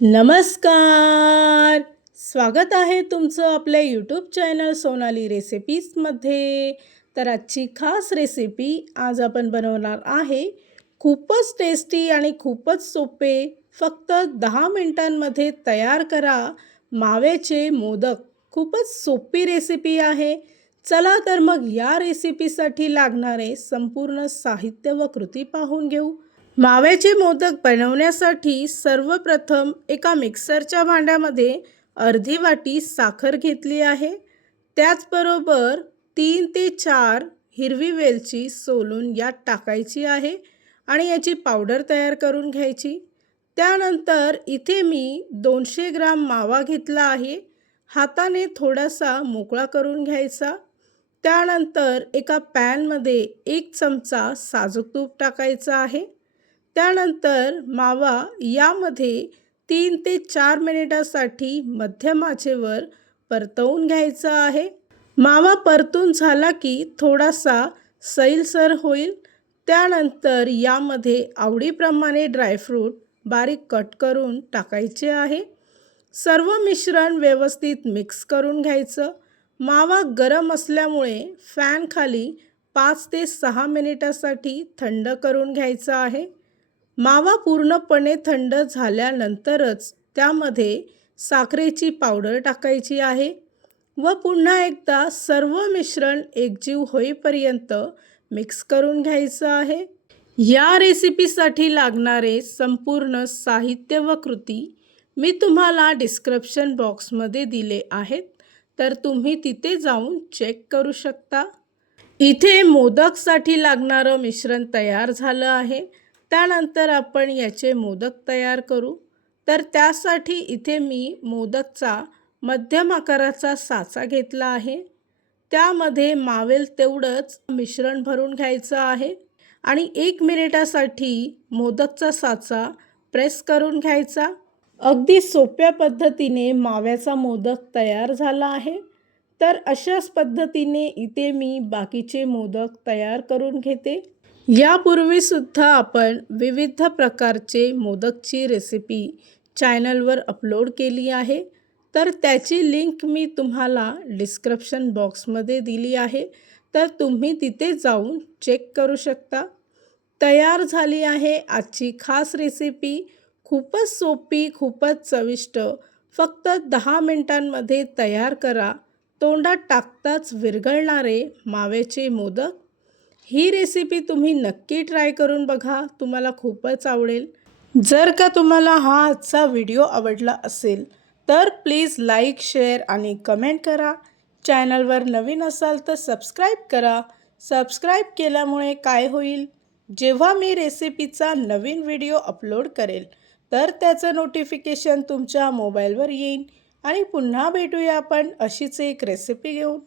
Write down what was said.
नमस्कार! स्वागत आहे तुमचं आपल्या यूट्यूब चॅनल सोनाली रेसिपीजमध्ये तर आजची खास रेसिपी आज आपण बनवणार आहे. खूपच टेस्टी आणि खूपच सोपे. फक्त दहा मिनटांमध्ये तयार करा माव्याचे मोदक. खूपच सोपी रेसिपी आहे. चला तर मग या रेसिपीसाठी लागणारे संपूर्ण साहित्य व कृती पाहून घेऊ. माव्याचे मोदक बनवण्यासाठी सर्वप्रथम एका मिक्सरच्या भांड्यामध्ये अर्धी वाटी साखर घेतली आहे. त्याचबरोबर तीन ते चार हिरवी वेलची सोलून यात टाकायची आहे आणि याची पावडर तयार करून घ्यायची. त्यानंतर इथे मी दोनशे ग्राम मावा घेतला आहे. हाताने थोडासा मोकळा करून घ्यायचा. त्यानंतर एका पॅनमध्ये एक चमचा साजूक तूप टाकायचं आहे. त्यानंतर मावा यामध्ये तीन ते चार मिनिटासाठी मध्यम आचेवर परतवून घ्यायचा आहे. मावा परतून झाला की थोडासा सैलसर होईल. त्यानंतर यामध्ये आवडीप्रमाणे ड्रायफ्रूट बारीक कट करून टाकायचे आहे. सर्व मिश्रण व्यवस्थित मिक्स करून घ्यायचं. मावा गरम असल्यामुळे फॅनखाली पाच ते सहा मिनिटासाठी थंड करून घ्यायचा आहे. मावा पूर्णपणे थंड झाल्यानंतरच त्यामध्ये साखरेची पावडर टाकायची आहे व पुन्हा एकदा सर्व मिश्रण एकजीव होईपर्यंत मिक्स करून घ्यायचं आहे. या रेसिपीसाठी लागणारे संपूर्ण साहित्य व कृती मी तुम्हाला डिस्क्रिप्शन बॉक्समध्ये दिले आहेत तर तुम्ही तिथे जाऊन चेक करू शकता. इथे मोदकसाठी लागणारं मिश्रण तयार झालं आहे. त्यानंतर आपण याचे मोदक तयार करू. तर त्यासाठी इथे मी मोदकचा मध्यम आकाराचा साचा घेतला आहे. त्यामध्ये मावेल तेवढंच मिश्रण भरून घ्यायचं आहे. आणि एक मिनिटासाठी मोदकचा साचा प्रेस करून घ्यायचा. अगदी सोप्या पद्धतीने माव्याचा मोदक तयार झाला आहे. तर अशाच पद्धतीने इथे मी बाकीचे मोदक तयार करून घेते. यापूर्वीसुद्धा आपण विविध प्रकारचे मोदकची रेसिपी चॅनलवर अपलोड केली आहे. तर त्याची लिंक मी तुम्हाला डिस्क्रिप्शन बॉक्समध्ये दिली आहे. तर तुम्ही तिथे जाऊन चेक करू शकता. तयार झाली आहे आजची खास रेसिपी. खूपच सोपी खूपच चविष्ट. फक्त दहा मिनटांमध्ये तयार करा. तोंडात टाकताच विरघळणारे मावेचे मोदक ही रेसिपी तुम्ही नक्की ट्राय करून बघा. तुम्हाला खूपच आवडेल. जर का तुम्हाला हा आजचा व्हिडिओ आवडला असेल तर प्लीज लाईक शेअर आणि कमेंट करा. चॅनलवर नवीन असाल तर सबस्क्राईब करा. सबस्क्राईब केल्यामुळे काय होईल? जेव्हा मी रेसिपीचा नवीन व्हिडिओ अपलोड करेल तर त्याचं नोटिफिकेशन तुमच्या मोबाईलवर येईल आणि पुन्हा भेटूया आपण अशीच एक रेसिपी घेऊन.